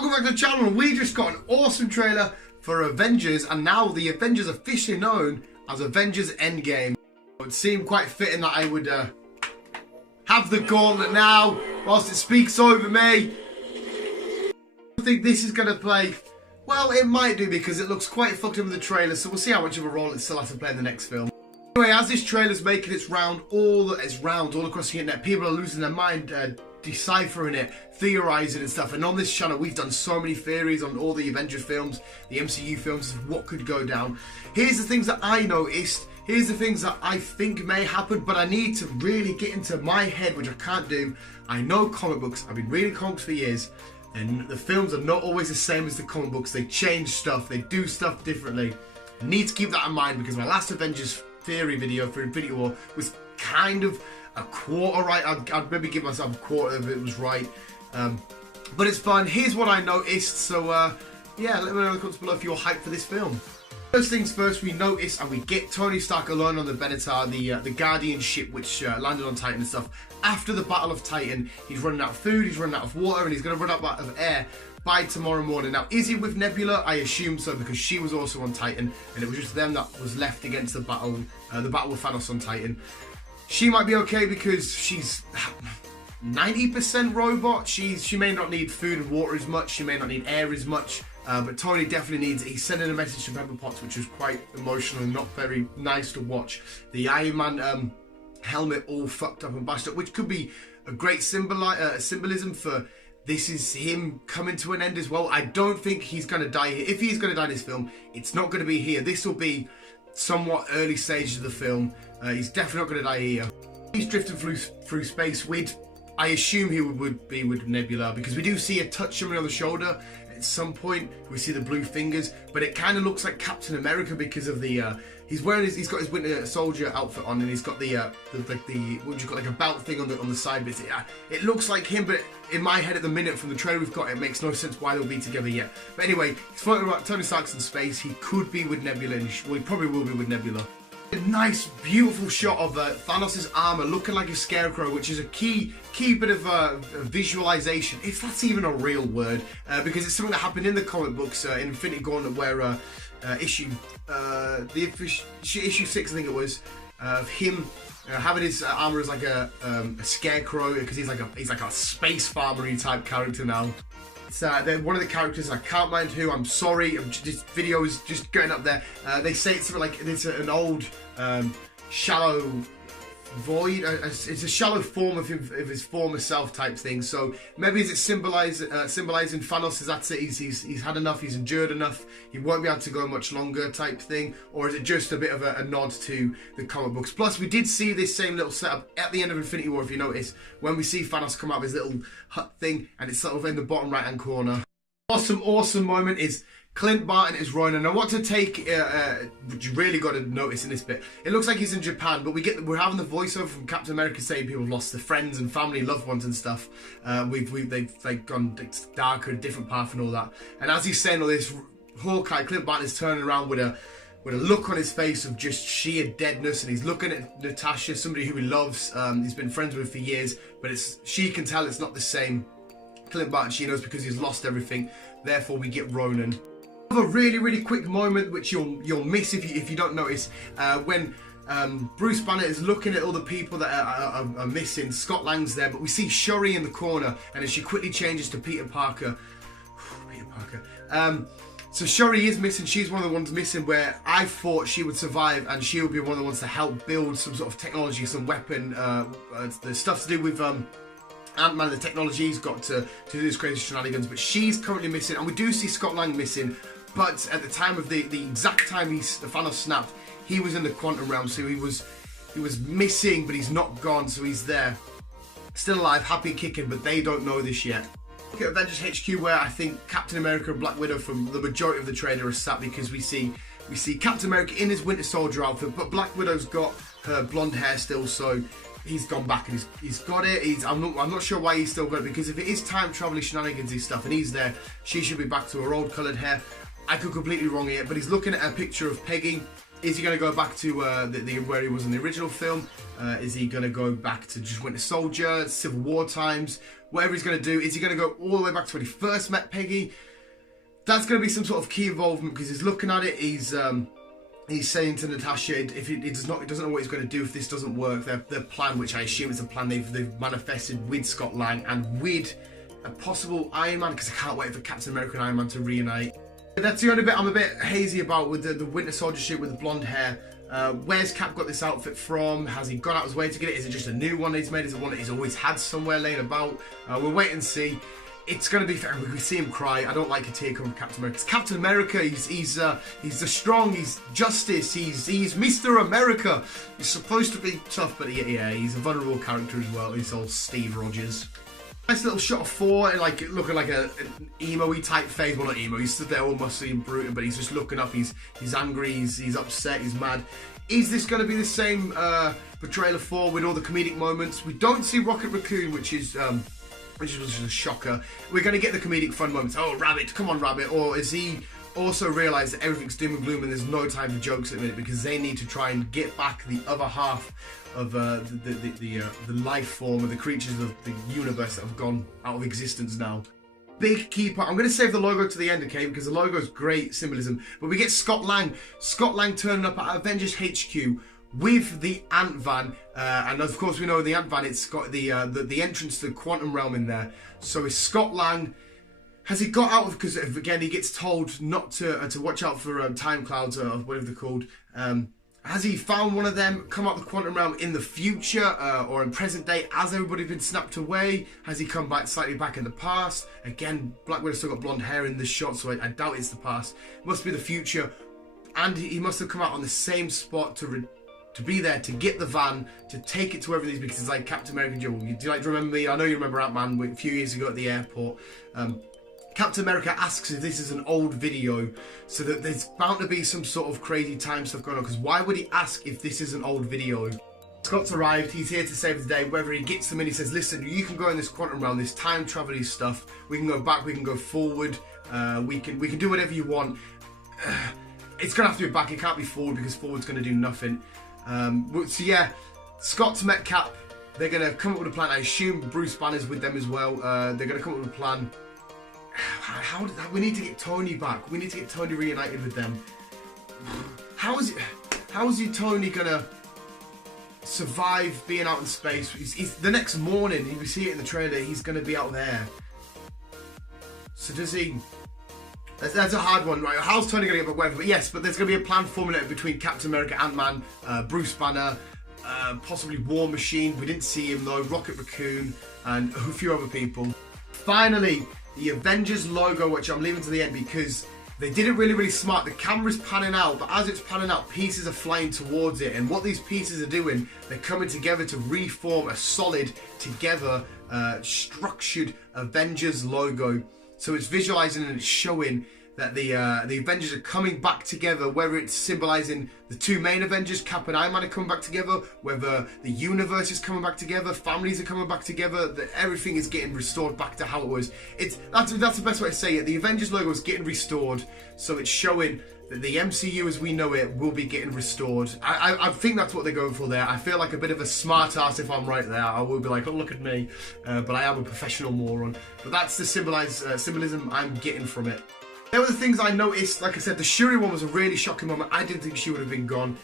welcome back to the channel. We just got an awesome trailer for Avengers, and now the Avengers are officially known as Avengers Endgame. It seemed quite fitting that I would have the gauntlet now, whilst it speaks over me. I think this is going to play, well, it might do because it looks quite fucked up in the trailer, so we'll see how much of a role it still has to play in the next film. Anyway, as this trailer's making its round all across the internet, people are losing their mind, deciphering it, theorizing and stuff. And on this channel, we've done so many theories on all the Avengers films, the MCU films, of what could go down. Here's the things that I noticed. Here's the things that I think may happen, but I need to really get into my head, which I can't do. I know comic books. I've been reading comics for years, and the films are not always the same as the comic books. They change stuff. They do stuff differently. I need to keep that in mind because my last Avengers theory video for Infinity War was kind of a quarter right. I'd maybe give myself a quarter if it was right, but it's fun. Here's what I noticed, so yeah, let me know in the comments below if you're hyped for this film. First things first, we notice and we get Tony Stark alone on the Benatar, the Guardian ship, which landed on Titan and stuff. After the Battle of Titan, he's running out of food, he's running out of water, and he's going to run out of air by tomorrow morning. Now, is he with Nebula? I assume so, because she was also on Titan, and it was just them that was left against the battle with Thanos on Titan. She might be okay because she's 90% robot. She may not need food and water as much. She may not need air as much. But Tony definitely needs it. He's sending a message to Pepper Potts, which was quite emotional and not very nice to watch. The Iron Man helmet all fucked up and bashed up, which could be a great symbolism for this is him coming to an end as well. I don't think he's going to die here. If he's going to die in this film, it's not going to be here. This will be somewhat early stages of the film. He's definitely not going to die here. He's drifting through space with, I assume he would be with Nebula, because we do see a touch on the shoulder at some point. We see the blue fingers, but it kind of looks like Captain America because of the he's got his Winter Soldier outfit on, and he's got the what would you call, like a belt thing on the side bits. It looks like him, but in my head at the minute from the trailer we've got, it makes no sense why they'll be together yet. But anyway, he's floating around. Tony Stark's in space. He could be with Nebula, and he probably will be with Nebula. A nice, beautiful shot of Thanos' armor looking like a scarecrow, which is a key bit of visualization, if that's even a real word, because it's something that happened in the comic books in Infinity Gauntlet, where issue 6, I think it was, of him having his armor as like a scarecrow, because he's like a space farmer-y type character now. It's one of the characters, I can't mind who, I'm sorry, this video is just going up there. They say it's sort of like it's an old shallow void, it's a shallow form of his former self type thing. So maybe is it symbolizing Thanos, is that's it, he's had enough, he's endured enough, he won't be able to go much longer type thing, or is it just a bit of a nod to the comic books? Plus, we did see this same little setup at the end of Infinity War, if you notice, when we see Thanos come out of his little hut thing, and it's sort of in the bottom right hand corner. Awesome moment is Clint Barton is Ronan. Now, what to take, which you really got to notice in this bit, it looks like he's in Japan, but we're having the voiceover from Captain America saying people have lost their friends and family, loved ones and stuff. They've gone darker, a different path and all that. And as he's saying all this, Hawkeye, Clint Barton is turning around with a look on his face of just sheer deadness, and he's looking at Natasha, somebody who he loves, he's been friends with for years, but she can tell it's not the same Clint Barton she knows, because he's lost everything. Therefore, we get Ronan. A really quick moment which you'll miss if you don't notice, when Bruce Banner is looking at all the people that are missing. Scott Lang's there, but we see Shuri in the corner, and as she quickly changes to Peter Parker. So Shuri is missing. She's one of the ones missing where I thought she would survive, and she would be one of the ones to help build some sort of technology, some weapon, the stuff to do with Ant-Man, the technology he's got to do this crazy shenanigans, but she's currently missing, and we do see Scott Lang missing. But at the time of the exact time the Thanos snapped, he was in the quantum realm, so he was missing, but he's not gone, so he's there, still alive, happy kicking. But they don't know this yet. Look at Avengers HQ, where I think Captain America and Black Widow from the majority of the trailer are sat, because we see Captain America in his Winter Soldier outfit, but Black Widow's got her blonde hair still, so he's gone back and he's got it. I'm not sure why he's still got it, because if it is time traveling shenanigans and stuff and he's there, she should be back to her old coloured hair. I could completely wrong it, but he's looking at a picture of Peggy, Is he going to go back to where he was in the original film? Is he going to go back to just Winter Soldier, Civil War times? Whatever he's going to do, is he going to go all the way back to when he first met Peggy? That's going to be some sort of key involvement, because he's looking at it. He's saying to Natasha, if he doesn't know what he's going to do if this doesn't work. Their plan, which I assume is a plan they've manifested with Scott Lang and with a possible Iron Man, because I can't wait for Captain America and Iron Man to reunite. That's the only bit I'm a bit hazy about with the Winter Soldier suit with the blonde hair. Where's Cap got this outfit from? Has he gone out his way to get it? Is it just a new one that he's made? Is it one that he's always had somewhere laying about? We'll wait and see. It's going to be fair. We see him cry. I don't like a tear coming from Captain America. It's Captain America. He's the strong. He's justice. He's Mr. America. He's supposed to be tough, but yeah, he's a vulnerable character as well. He's all Steve Rogers. Nice little shot of Thor, like looking like an emo-y type face. Well, not emo. He's stood there all muscly and brutal, but he's just looking up. He's angry. He's upset. He's mad. Is this going to be the same portrayal of Thor with all the comedic moments? We don't see Rocket Raccoon, which was just a shocker. We're going to get the comedic fun moments. Oh, Rabbit, come on, Rabbit. Or is he also realised that everything's doom and gloom and there's no time for jokes at the minute, because they need to try and get back the other half of the life form of the creatures of the universe that have gone out of existence now. Big key part. I'm going to save the logo to the end, okay, because the logo is great symbolism. But we get Scott Lang. Scott Lang turning up at Avengers HQ with the Ant-Van, and of course we know the Ant-Van, it's got the entrance to the quantum realm in there. So is Scott Lang, has he got out of, because again he gets told not to watch out for time clouds or whatever they're called. Has he found one of them, come out the quantum realm in the future or in present day? Has everybody been snapped away? Has he come back slightly back in the past? Again, Black Widow's still got blonde hair in this shot, so I doubt it's the past. It must be the future, and he must have come out on the same spot to be there, to get the van, to take it to wherever it is, because it's like Captain America. Do you like to remember me? I know you remember Ant-Man a few years ago at the airport. Captain America asks if this is an old video, so that there's bound to be some sort of crazy time stuff going on, because why would he ask if this is an old video? Scott's arrived, he's here to save the day. Whether he gets them in, he says, listen, you can go in this quantum realm, this time travel stuff, we can go back, we can go forward, we can do whatever you want. It's going to have to be back, it can't be forward, because forward's going to do nothing. So yeah, Scott's met Cap. They're going to come up with a plan. I assume Bruce Banner's with them as well. They're going to come up with a plan. We need to get Tony back. We need to get Tony reunited with them. How is Tony going to survive being out in space? He's the next morning, we see it in the trailer, he's going to be out there. So does he... That's a hard one, right? How's Tony going to get back, whatever? But yes, but there's going to be a plan formulated between Captain America, Ant-Man, Bruce Banner, possibly War Machine. We didn't see him though. Rocket Raccoon, and a few other people. Finally, the Avengers logo, which I'm leaving to the end because they did it really smart. The camera's panning out, but as it's panning out, pieces are flying towards it. And what these pieces are doing, they're coming together to reform a solid, together, structured Avengers logo. So it's visualizing and it's showing that the Avengers are coming back together, whether it's symbolizing the two main Avengers, Cap and Iron Man, are coming back together, whether the universe is coming back together, families are coming back together, that everything is getting restored back to how it was. That's the best way to say it. The Avengers logo is getting restored, so it's showing that the MCU as we know it will be getting restored. I think that's what they're going for there. I feel like a bit of a smart ass if I'm right there. I will be like, oh, look at me. But I am a professional moron. But that's the symbolism I'm getting from it. There were the things I noticed. Like I said, the Shuri one was a really shocking moment. I didn't think she would have been gone.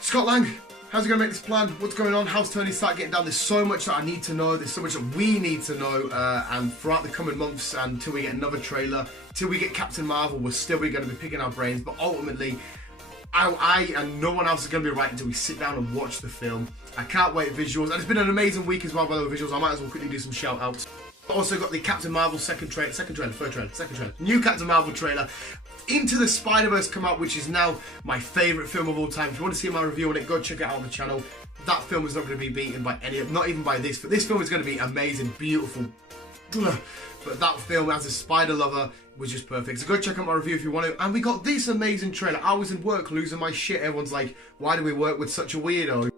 Scott Lang, how's he going to make this plan? What's going on? How's Tony start getting down? There's so much that I need to know. There's so much that we need to know. And throughout the coming months, until we get another trailer, till we get Captain Marvel, we're still going to be picking our brains. But ultimately, I and no one else is going to be right until we sit down and watch the film. I can't wait. Visuals. And it's been an amazing week as well, by the way, visuals. I might as well quickly do some shout outs. Also got the Captain Marvel third trailer. New Captain Marvel trailer. Into the Spider-Verse come out, which is now my favourite film of all time. If you want to see my review on it, go check it out on the channel. That film is not going to be beaten by any, not even by this, but this film is going to be amazing, beautiful. But that film, as a spider lover, was just perfect. So go check out my review if you want to. And we got this amazing trailer. I was in work losing my shit. Everyone's like, why do we work with such a weirdo?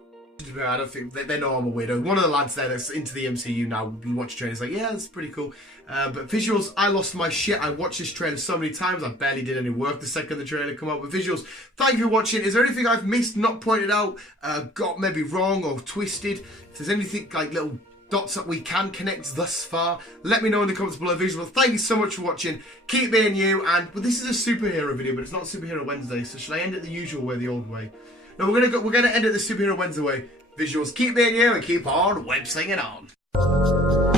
be fair, I don't think they know I'm a weirdo. One of the lads there that's into the MCU now, we watch trailers like, yeah, that's pretty cool. But visuals, I lost my shit. I watched this trailer so many times, I barely did any work the second the trailer come out. But visuals, thank you for watching. Is there anything I've missed, not pointed out, got maybe wrong or twisted? If there's anything like little dots that we can connect thus far, let me know in the comments below. Visual, thank you so much for watching. Keep being you. And well, this is a superhero video, but it's not Superhero Wednesday. So should I end it the usual way, the old way? No, we're gonna end it the Superhero Wednesday way. Visuals, keep being you and keep on web slinging on.